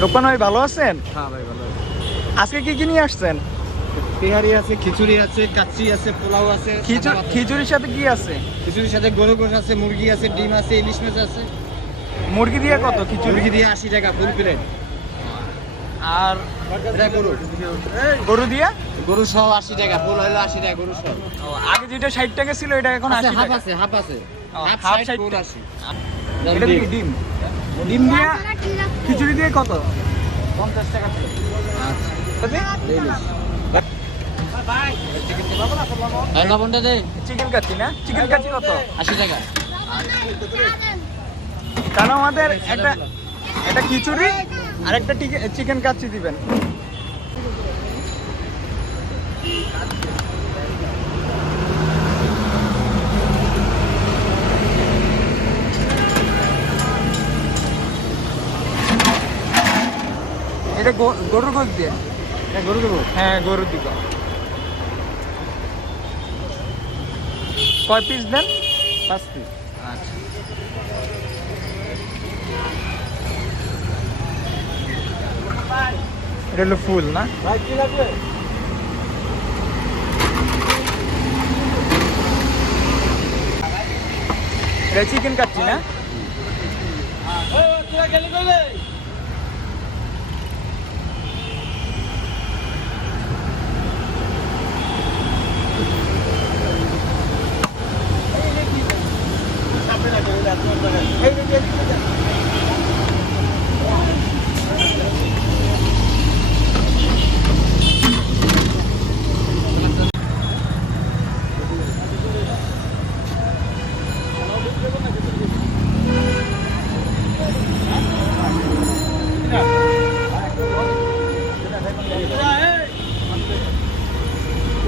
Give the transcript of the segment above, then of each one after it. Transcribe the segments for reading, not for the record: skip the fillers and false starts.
লোকমান ভাই ভালো আছেন? হ্যাঁ ভাই ভালো আছি। আজকে কি কি নিয়ে আসছেন? তেহারি আছে, খিচুড়ি আছে, কাচ্চি আছে, পোলাও আছে। খিচুড়ির সাথে কি আছে? খিচুড়ির সাথে গরু গোশ আছে, মুরগি আছে, ডিম আছে, ইলিশ মাছ আছে। মুরগি দিয়ে কত খিচুড়ি? মুরগি দিয়ে 80 টাকা ফুল প্লেট। আর এটা গরু। গরু দিয়ে? গরু সহ 80 টাকা, ফুল হলো 80 টাকা গরু সহ। আগে যেটা 60 টাকা ছিল এটা এখন 80 হাফ টাকা। আছে, হাফ আছে। Half half 60 60 80। এটা কি ডিম? ডিম দিয়ে খিচুড়ি দিয়ে কত? 50 টাকা প্লেট। কত? ভাই লবণটা দে। চিকেন কাচ্চি না? চিকেন কাচ্চি কত? 80 টাকা। তাহলে আমাদের একটা খিচুড়ি আর একটা চিকেন কাচ্চি দিবেন। এটা গরুর গোশ দিয়ে? গরু দেবো। হ্যাঁ গরুর দিকে। কয় পিস দেন? 5 পিস। আচ্ছা। এটা হলো ফুল না? ভাই কি লাগবে? এটা চিকেন কাচ্চি না? তোরা গেলি কইলে?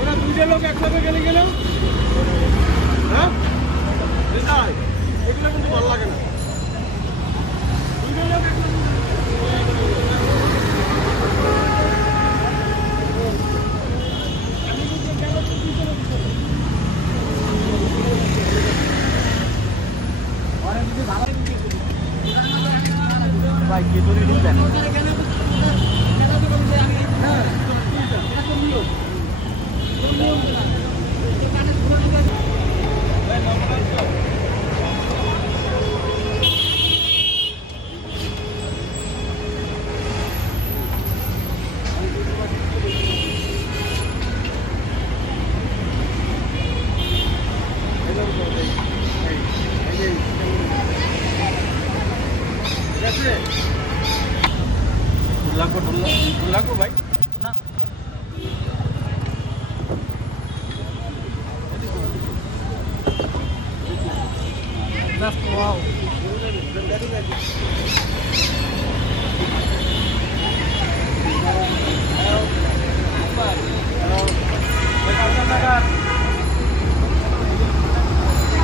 ওরা দুইটা লোক একসাথে গেলে গেল, হ্যাঁ এগুলো কিন্তু ভালো লাগে না। দুইটা লোক একসাথে ভাই কি ধরে দিবেন? লাগবো ভাই। না জাস্ট ওয়াও।